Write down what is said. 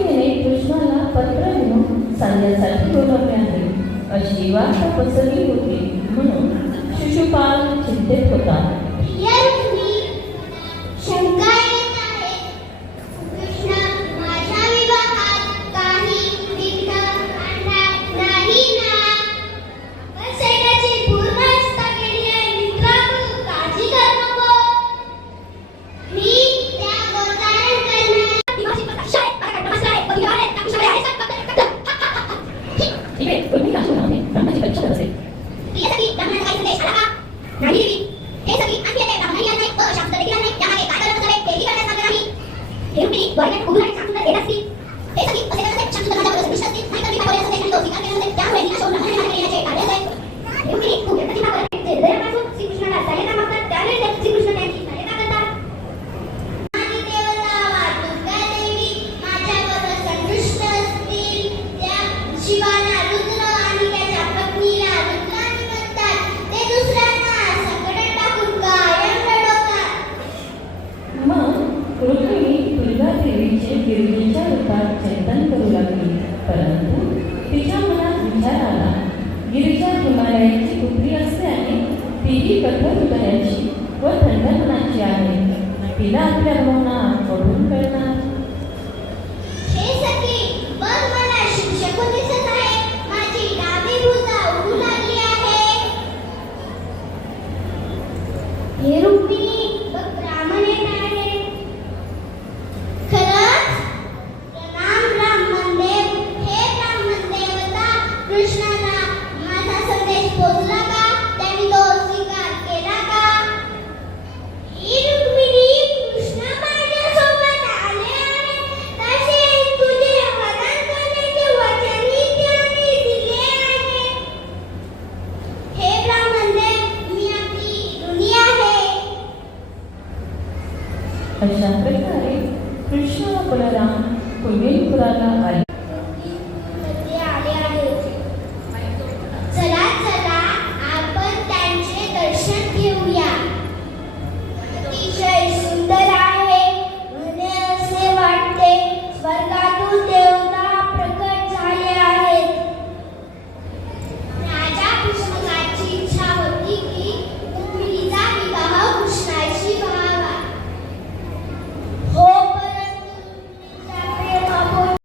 रुक्मिणीने कृष्णाला पत्र लिहून सांगण्यासाठी बोलावले आहे अशी वार्ता पसरली होती म्हणून शिशुपाल चिंतेत होता. शंका येत आहे. कृष्ण माझ्या विवाहात काही विघ्न आणणार नाही ना? आपण सैन्याची पूर्ण व्यवस्था केली आहे. मित्रा, तू काळजी कर नको. मी त्या गोतारण करणार. गिरजेच्या रूपात चिंतन करू लागली. परंतु तिच्या मनात विचार आला, गिरिजा हिमालयाची पुत्री असल्याने तीही कठोर हृदयाची व थंड मनाची आहे. तिला आपल्या भावना पडून कळणार. हे सखी, बघ मला शिक्षक दिसत आहे. माझी डावी भुजा उडू लागली आहे. हे रुक्मिणी, बघ ब्राह्मण येत आहे. कृष्णाला माझा संदेश पोहोचला का? त्यांनी तो स्वीकार केला का? ही रुक्मिणी, कृष्ण माझ्या सोबत आले आहे. तसे तुझे वरदान करण्याचे वचनही त्यांनी दिले आहे. हे ब्राह्मण देव, मी आपली ऋणी आहे. अशा प्रकारे कृष्ण व बलराम कुंभीरपुराला